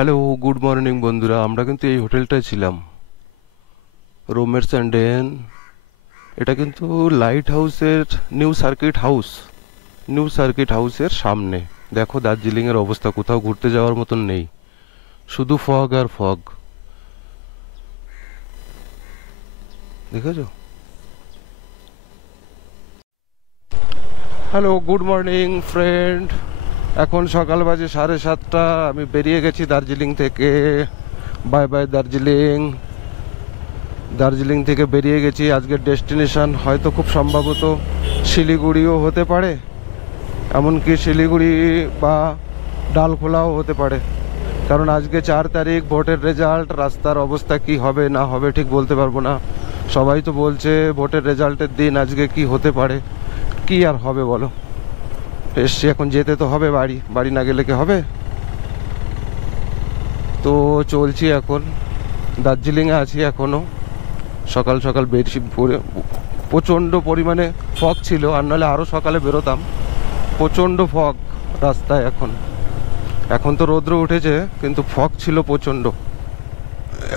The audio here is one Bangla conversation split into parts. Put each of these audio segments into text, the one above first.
হ্যালো, গুড মর্নিং বন্ধুরা। আমরা কিন্তু এই হোটেলটায় ছিলাম, রোমের স্যান্ডেন। এটা কিন্তু লাইট হাউসের নিউ সার্কিট হাউসের সামনে। দেখো দার্জিলিংয়ের অবস্থা, কোথাও ঘুরতে যাওয়ার মতন নেই, শুধু ফগ আর ফগ। দেখেছো? Hello, good morning friend. এখন সকাল বাজে 7:30। আমি বেরিয়ে গেছি দার্জিলিং থেকে। Bye bye Darjeeling. দার্জিলিং থেকে বেরিয়ে গেছি। আজকের ডেস্টিনেশন হয়তো খুব সম্ভবত শিলিগুড়িও হতে পারে, এমনকি শিলিগুড়ি বা ডালখোলাও হতে পারে। কারণ আজকে 4 তারিখ, ভোটের রেজাল্ট। রাস্তার অবস্থা কি হবে না হবে ঠিক বলতে পারবো না। সবাই তো বলছে ভোটের রেজাল্টের দিন আজকে কি হতে পারে। কি আর হবে বলো। এসছি, এখন যেতে তো হবে বাড়ি। বাড়ি না গেলে কি হবে? তো চলছি এখন, দার্জিলিংয়ে আছি এখনও। সকাল সকাল বেশি প্রচণ্ড পরিমাণে ফগ ছিল, আর নাহলে আরও সকালে বেরোতাম। প্রচণ্ড ফগ রাস্তায় এখন। এখন তো রৌদ্র উঠেছে, কিন্তু ফগ ছিল প্রচণ্ড।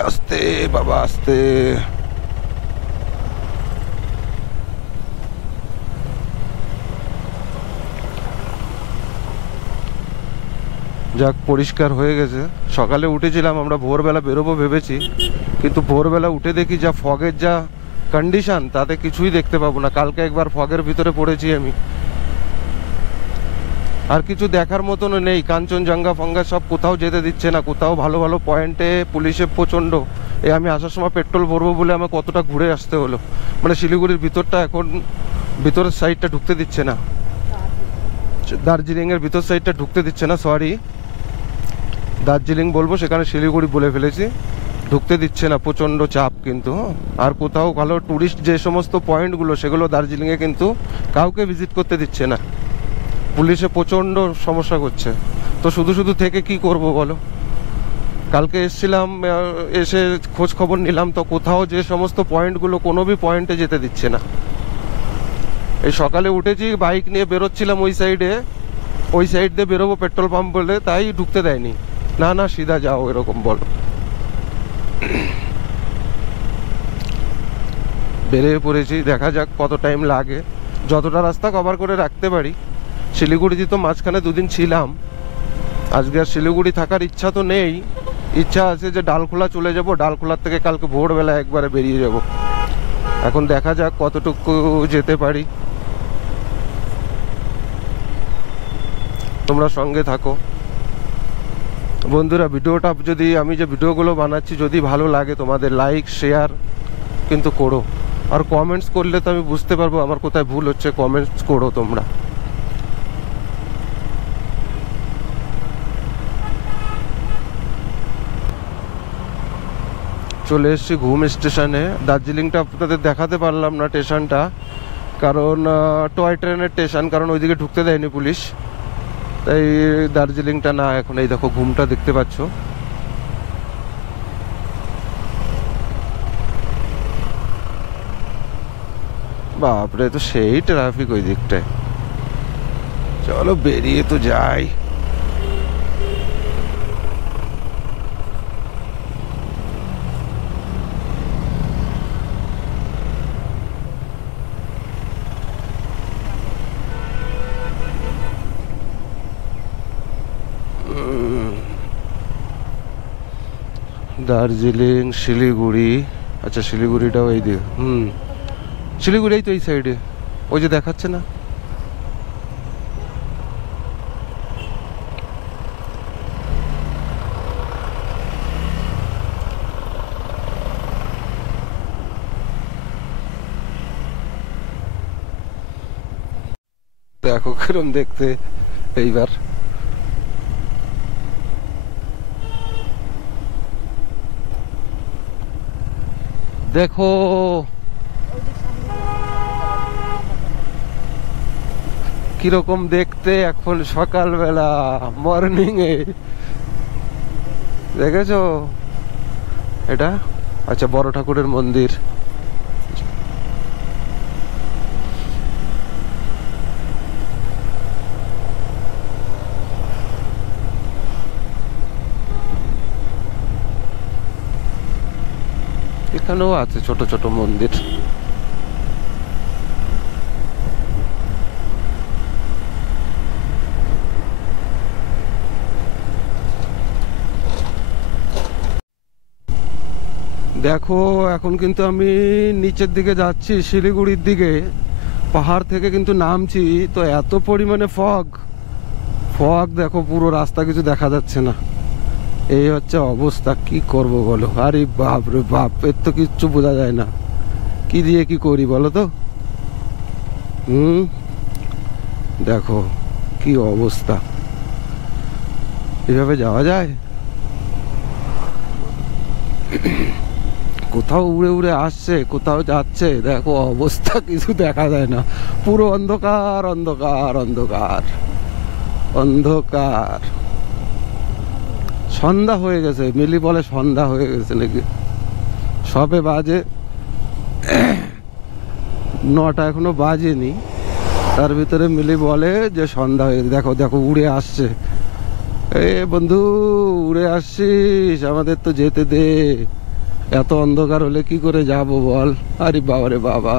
আস্তে বাবা, আস্তে। যাক, পরিষ্কার হয়ে গেছে। সকালে উঠেছিলাম আমরা, ভোরবেলা বেরোবো ভেবেছি, কিন্তু ভোরবেলা উঠে দেখি যা ফগের যা কন্ডিশন, তাতে কিছুই দেখতে পাবো না। কালকে একবার ফগের ভিতরে পড়েছি আমি, আর কিছু দেখার মতনও নেই। কাঞ্চনজঙ্ঘা ফঙ্গা সব কোথাও যেতে দিচ্ছে না। কোথাও ভালো ভালো পয়েন্টে পুলিশে প্রচণ্ড। আমি আসার সময় পেট্রোল ভরবো বলে আমার কতটা ঘুরে আসতে হলো। মানে শিলিগুড়ির ভিতরটা এখন, ভিতরের সাইডটা ঢুকতে দিচ্ছে না। দার্জিলিংয়ের ভিতর সাইডটা ঢুকতে দিচ্ছে না, সরি দার্জিলিং বলবো, সেখানে শিলিগুড়ি বলে ফেলেছি। ঢুকতে দিচ্ছে না, প্রচণ্ড চাপ কিন্তু। আর কোথাও ভালো ট্যুরিস্ট যে সমস্ত পয়েন্টগুলো, সেগুলো দার্জিলিংয়ে কিন্তু কাউকে ভিজিট করতে দিচ্ছে না। পুলিশে প্রচণ্ড সমস্যা করছে। তো শুধু শুধু থেকে কি করব বলো। কালকে এসছিলাম, এসে খোঁজ খবর নিলাম, তো কোথাও যে সমস্ত পয়েন্টগুলো, কোনো পয়েন্টে যেতে দিচ্ছে না। এই সকালে উঠেছি, বাইক নিয়ে বেরোচ্ছিলাম ওই সাইড দিয়ে বেরোবো পেট্রোল পাম্প বলে, তাই ঢুকতে দেয়নি। না না, সিধা যাও, এরকম বলো। বেরিয়ে পড়েছি, দেখা যাক কত টাইম লাগে। যতটা রাস্তা কভার করে রাখতে পারি। শিলিগুড়িতে তো মাঝখানে 2 দিন ছিলাম। আজকে আর শিলিগুড়ি থাকার ইচ্ছা তো নেই। ইচ্ছা আছে যে ডালখোলা চলে যাব, ডালখোলার থেকে কালকে ভোরবেলা একবারে বেরিয়ে যাব। এখন দেখা যাক কতটুকু যেতে পারি। তোমরা সঙ্গে থাকো বন্ধুরা। ভিডিওটা যদি, আমি যে ভিডিওগুলো বানাচ্ছি যদি ভালো লাগে তোমাদের, লাইক শেয়ার কিন্তু করো। আর কমেন্টস করলে তো আমি বুঝতে পারবো আমার কোথায় ভুল হচ্ছে। কমেন্টস করো তোমরা। চলে এসেছি ঘুম স্টেশনে। দার্জিলিংটা আপনাদের দেখাতে পারলাম না স্টেশনটা, কারণ টয় ট্রেনের স্টেশন, কারণ ওইদিকে ঢুকতে দেয়নি পুলিশ। তাই দার্জিলিংটা না। এখন এই দেখো ঘুমটা দেখতে পাচ্ছ। বাপরে, তো সেই ট্রাফিক ওই দিকটায়। চলো বেরিয়ে তো যাই। দার্জিলিং, শিলিগুড়ি। আচ্ছা, শিলিগুড়িটাও এই দিকে। শিলিগুড়ি এই তো এই সাইডে, ওই যে দেখাচ্ছে না। দেখো কিরম দেখতে এইবার। দেখো কিরকম দেখতে এখন সকালবেলা, মর্নিং এ। দেখেছো এটা? আচ্ছা, বড় ঠাকুরের মন্দির। এখানেও আছে ছোট ছোট মন্দির। দেখো এখন কিন্তু আমি নিচের দিকে যাচ্ছি, শিলিগুড়ির দিকে। পাহাড় থেকে কিন্তু নামছি, তো এত পরিমাণে ফগ দেখো, পুরো রাস্তা কিছু দেখা যাচ্ছে না। এই হচ্ছে অবস্থা, কি করব বলো। আরে বাপ রে বাপ, এর তো কিচ্ছু বোঝা যায় না, কি দিয়ে কি করি বলো তো। দেখো কি অবস্থা, এভাবে যাওয়া যায়? কোথাও উড়ে উড়ে আসছে, কোথাও যাচ্ছে, দেখো অবস্থা কিছু দেখা যায় না, পুরো অন্ধকার অন্ধকার অন্ধকার অন্ধকার। সন্ধ্যা হয়ে গেছে, মিলি বলে সন্ধ্যা হয়ে গেছে নাকি, সবে বাজে 9টা, এখনো বাজেনি, তার ভিতরে মিলি বলে যে সন্ধ্যা হয়ে গেছে। দেখো দেখো উড়ে আসছে, এ বন্ধু উড়ে আসছিস, আমাদের তো যেতে দে, এত অন্ধকার হলে কি করে যাব বল। আরে বাবা রে বাবা,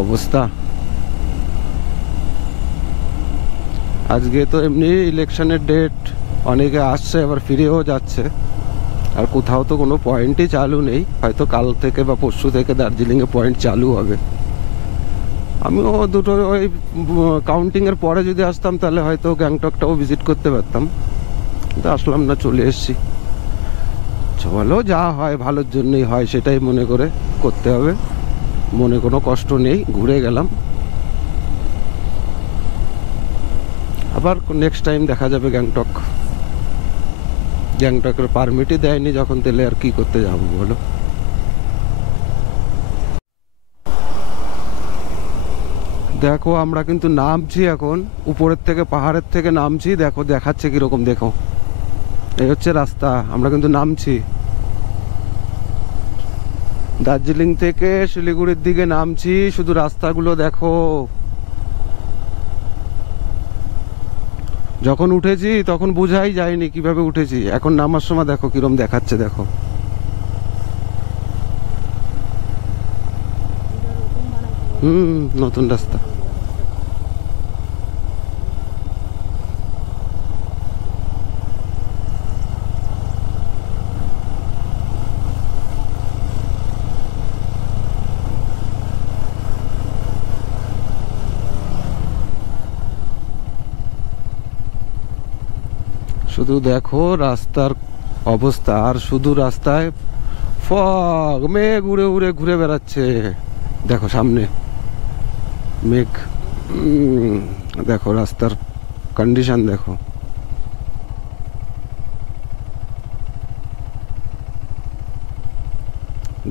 অবস্থা। আজকে তো এমনি ইলেকশনের ডেট, অনেকে আসছে আবার ফিরেও যাচ্ছে, আর কোথাও তো কোনো পয়েন্টই চালু নেই। হয়তো কাল থেকে বা পরশু থেকে দার্জিলিংয়ে পয়েন্ট চালু হবে। আমিও দুটো ওই কাউন্টিংয়ের পরে যদি আসতাম তাহলে হয়তো গ্যাংটকটাও ভিজিট করতে পারতাম, কিন্তু আসলাম না, চলে এসছি। চলো, যা হয় ভালোর জন্যই হয়, সেটাই মনে করে করতে হবে, মনে কোনো কষ্ট নেই। ঘুরে গেলাম, আবার নেক্সট টাইম দেখা যাবে গ্যাংটক। গ্যাংটকের পারমিটই দেয়নি যখন, তাহলে আর কি করতে যাবো বলো। দেখো আমরা কিন্তু নামছি এখন, উপরের থেকে, পাহাড়ের থেকে নামছি। দেখো দেখাচ্ছে কিরকম, দেখো এই হচ্ছে রাস্তা, আমরা কিন্তু নামছি দার্জিলিং থেকে শিলিগুড়ির দিকে নামছি। শুধু রাস্তাগুলো দেখো, যখন উঠেছি তখন বোঝাই যায়নি কিভাবে উঠেছি, এখন নামার সময় দেখো কিরম দেখাচ্ছে, দেখো। নতুন রাস্তা। শুধু দেখো রাস্তার অবস্থা, আর শুধু রাস্তায় ফগ, মেঘ উড়ে উড়ে ঘুরে বেড়াচ্ছে। দেখো সামনে মেঘ, দেখো রাস্তার কন্ডিশন দেখো।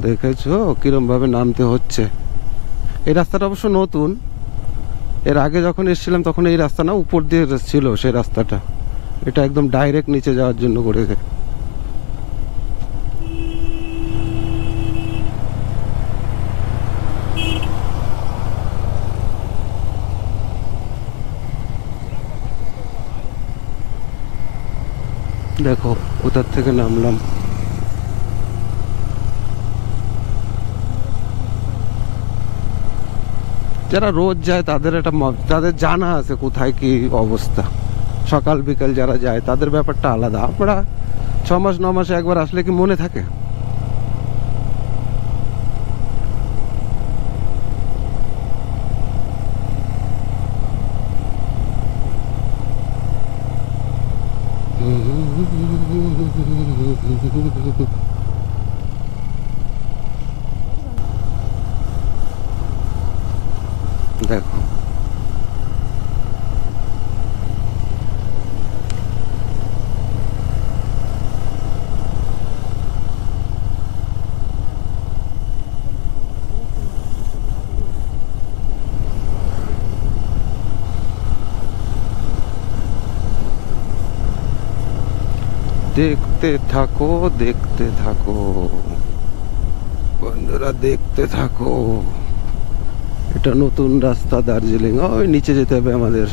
দেখেছো কিরম ভাবে নামতে হচ্ছে। এই রাস্তাটা অবশ্য নতুন, এর আগে যখন এসেছিলাম তখন এই রাস্তা না, উপর দিয়ে ছিল সেই রাস্তাটা, এটা একদম ডাইরেক্ট নিচে যাওয়ার জন্য করেছে। দেখো কোথার থেকে নামলাম। যারা রোজ যায় তাদের একটা তাদের জানা আছে কোথায় কি অবস্থা। সকাল বিকাল যারা যায় তাদের ব্যাপারটা আলাদা। আমরা 6 মাস 9 মাসে একবার আসলে কি মনে থাকে? দেখো দেখতে থাকো, দেখতে থাকো বন্ধুরা, দেখতে থাকো। এটা নতুন রাস্তা দার্জিলিং, ওই নিচে যেতে হবে আমাদের।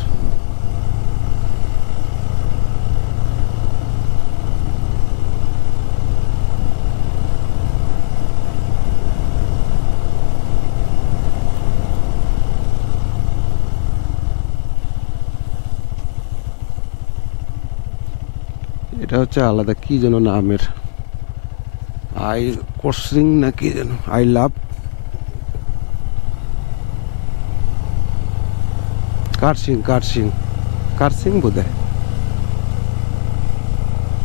এটা হচ্ছে আলাদা কি যেন নামের, আই কোর্সিং না কি যেন, I love cursing, cursing, cursing বোধহয়।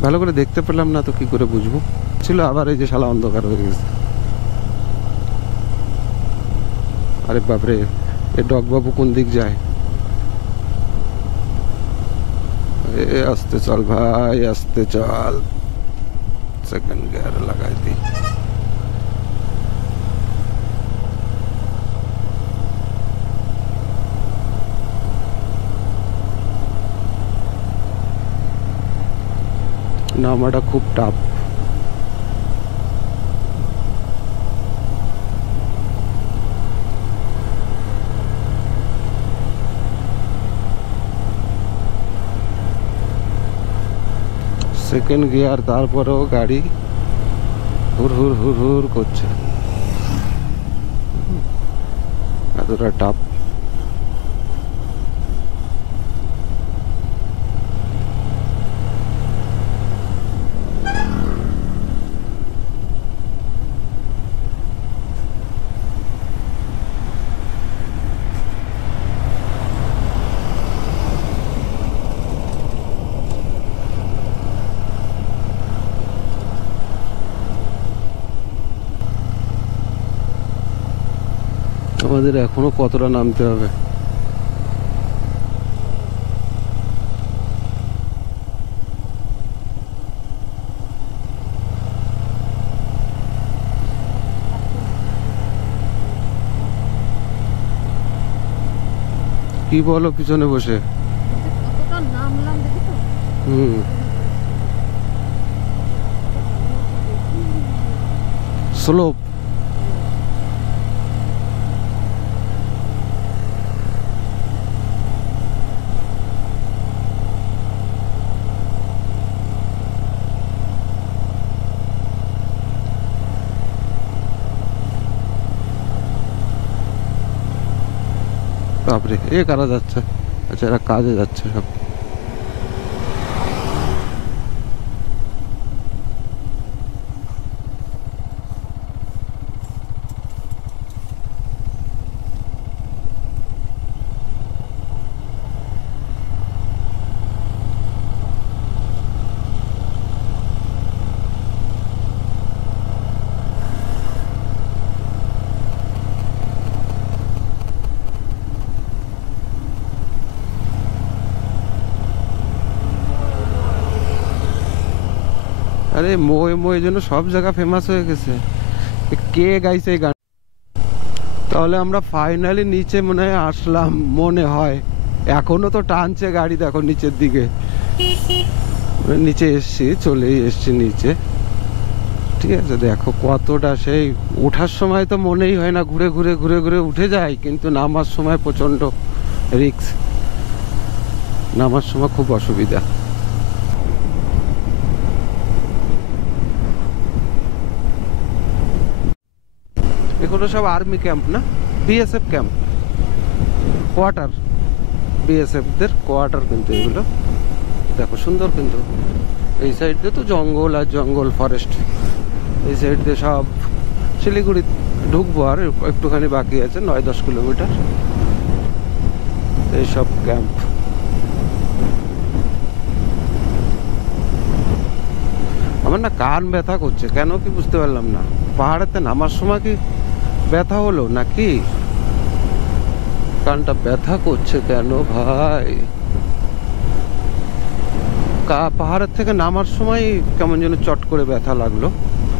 ভালো করে দেখতে পেলাম না তো কি করে বুঝবো ছিল। আবার এই যে শালা অন্ধকার হয়ে গেছে। আরে বাপরে, এ ডগ বাবু কোন দিক যায়? এ আস্তে চল ভাই, আস্তে চল, সেকেন্ড গিয়ার লাগাই দি। নামাটা খুব টাফ। সেকেন্ড গিয়ার, তারপরেও গাড়ি হুর হুর হুর হুর করছে, এতটা টাফ। আমাদের এখনো কতটা নামতে হবে? কি বলো পিছনে বসে? হুম, স্লোপ। বাপরে, এ কারা যাচ্ছে? আচ্ছা, এরা কাজে যাচ্ছে সব। আরে মোয়ে মোয়ে জন্য সব জায়গা ফেমাস হয়ে গেছে। কে গাইছে এই গান? তাহলে আমরা ফাইনালি নিচে মনে হয় আসলাম, মনে হয়। এখনো তো টানছে গাড়ি, দেখো নিচের দিকে। নিচে এসছি, চলেই এসছি নিচে। ঠিক আছে, দেখো কতটা, সেই ওঠার সময় তো মনেই হয় না, ঘুরে ঘুরে ঘুরে ঘুরে উঠে যায়, কিন্তু নামার সময় প্রচন্ড রিস্ক, নামার সময় খুব অসুবিধা। এগুলো সব আর্মি ক্যাম্প না, বিএসএফ ক্যাম্প, কোয়ার্টার, বিএসএফ দের কোয়ার্টার কিন্তু এগুলো। দেখো সুন্দর কিন্তু। এই সাইড দিয়ে তো জঙ্গল আর জঙ্গল, ফরেস্ট। এই সাইড দিয়ে সব শিলিগুড়ি ঢুকবো, আর একটুখানি বাকি আছে, 9-10 কিলোমিটার। এইসব ক্যাম্প। আমার না কান ব্যথা করছে কেন কি বুঝতে পারলাম না। পাহাড়েতে নামার সময় কি ব্যথা হলো নাকি? কানটা ব্যথা করছে কেন ভাই? পাহাড়ের থেকে নামার সময় কেমন যেন চট করে ব্যথা লাগলো,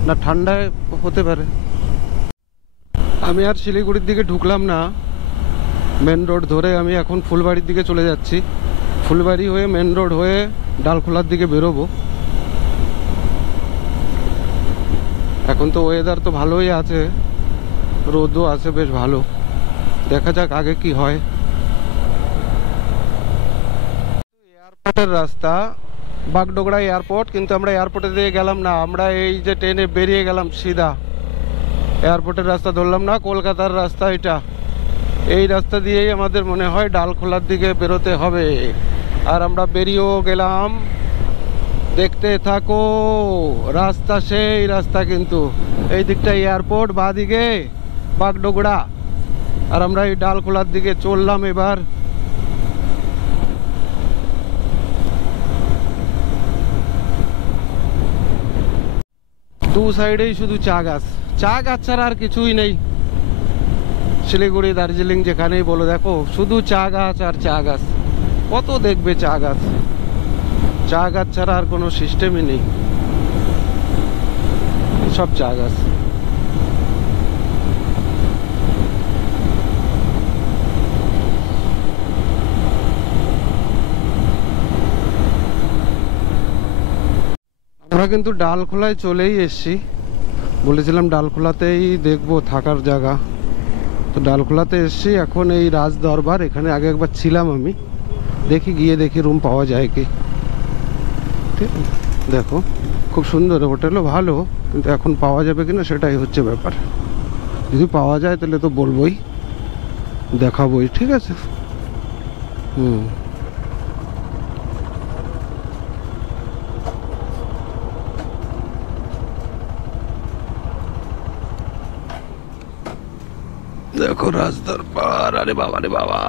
না ঠান্ডায় হতে পারে। আমি আর শিলিগুড়ির দিকে ঢুকলাম না, মেন রোড ধরে আমি এখন ফুলবাড়ির দিকে চলে যাচ্ছি। ফুলবাড়ি হয়ে মেন রোড হয়ে ডালখোলার দিকে বেরোবো। এখন তো ওয়েদার তো ভালোই আছে, রোদও আছে বেশ ভালো। দেখা যাক আগে কি হয়। এয়ারপোর্টের রাস্তা, বাগডোগরা এয়ারপোর্ট, কিন্তু আমরা এয়ারপোর্টে দিয়ে গেলাম না, আমরা এই যে ট্রেনে বেরিয়ে গেলাম সিধা। এয়ারপোর্টের রাস্তা ধরলাম না, কলকাতার রাস্তা এটা। এই রাস্তা দিয়েই আমাদের মনে হয় ডালখোলার দিকে বেরোতে হবে। আর আমরা বেরিয়েও গেলাম দেখতে থাকো, রাস্তা সেই রাস্তা, কিন্তু এই দিকটা এয়ারপোর্ট, বাঁদিকে বাগডোগরা, আর আমরা এই ডালখোলার দিকে চললাম এবার। দু সাইডেই শুধু চা গাছ, চা গাছ ছাড়া আর কিছুই নেই। শিলিগুড়ি, দার্জিলিং যেখানেই বলো দেখো শুধু চা গাছ আর চা গাছ। কত দেখবে চা গাছ, চা গাছ ছাড়া আর কোনো সিস্টেমই নেই, সব চা গাছ। আমরা কিন্তু ডালখোলায় চলেই এসছি, বলেছিলাম ডালখোলাতেই দেখবো থাকার জায়গা, তো ডালখোলাতে এসছি। এখন এই রাজ দরবার, এখানে আগে একবার ছিলাম আমি, দেখি গিয়ে দেখি রুম পাওয়া যায় কি। ঠিক দেখো খুব সুন্দর, হোটেলও ভালো, কিন্তু এখন পাওয়া যাবে কিনা সেটাই হচ্ছে ব্যাপার। যদি পাওয়া যায় তাহলে তো বলবোই, দেখাবোই, ঠিক আছে। দেখো রাজদরবার, আরে বাবা রে বাবা,